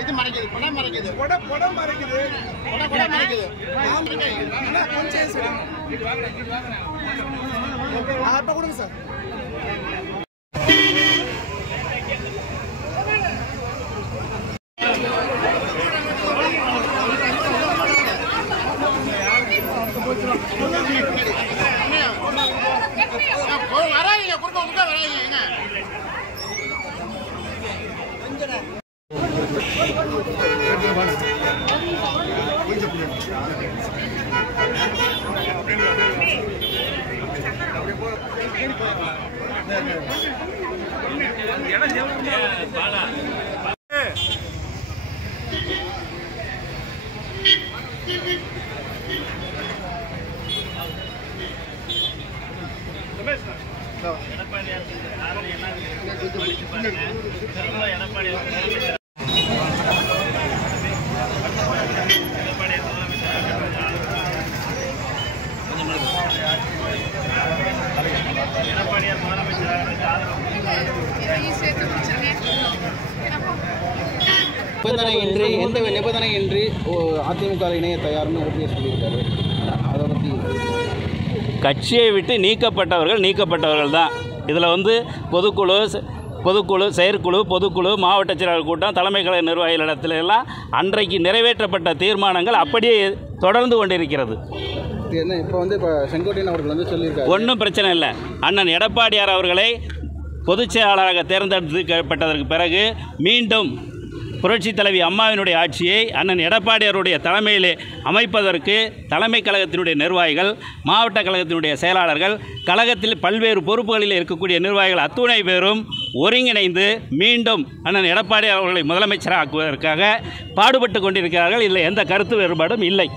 இது மறைக்குது படம் மறைக்குது படம் மறைக்குது படம் மறைக்குது அப்ப கொடுங்க சார் வராதீங்க குறுக்க முக்க வராதீங்க நிபந்தனையின்றி எந்த நிபந்தனையின்றி அதிமுக இணைய தயார்னு ஓபிஎஸ் சொல்லியிருக்காரு. அதை பற்றி கட்சியை விட்டு நீக்கப்பட்டவர்கள் தான் இதில் பொதுக்குழு செயற்குழு பொதுக்குழு மாவட்ட செயலாளர் கூட்டம் தலைமை கழக நிர்வாகிகளிடத்துல எல்லாம் அன்றைக்கு நிறைவேற்றப்பட்ட தீர்மானங்கள் அப்படியே தொடர்ந்து கொண்டிருக்கிறது. இப்போ செங்கோட்டையன் அவர்கள் சொல்லியிருக்காரு, ஒன்றும் பிரச்சனை இல்லை. அண்ணன் எடப்பாடியார் அவர்களை பொதுச் செயலாளராக தேர்ந்தெடுக்கப்பட்டதற்கு பிறகு மீண்டும் புரட்சித் தலைவி அம்மாவினுடைய ஆட்சியை அண்ணன் எடப்பாடியாருடைய தலைமையிலே அமைப்பதற்கு தலைமை கழகத்தினுடைய நிர்வாகிகள், மாவட்ட கழகத்தினுடைய செயலாளர்கள், கழகத்தில் பல்வேறு பொறுப்புகளில் இருக்கக்கூடிய நிர்வாகிகள் அத்துணை பேரும் ஒருங்கிணைந்து மீண்டும் அண்ணன் எடப்பாடியார் அவர்களை முதலமைச்சராக்குவதற்காக பாடுபட்டு கொண்டிருக்கிறார்கள். இதில் எந்த கருத்து வேறுபாடும் இல்லை.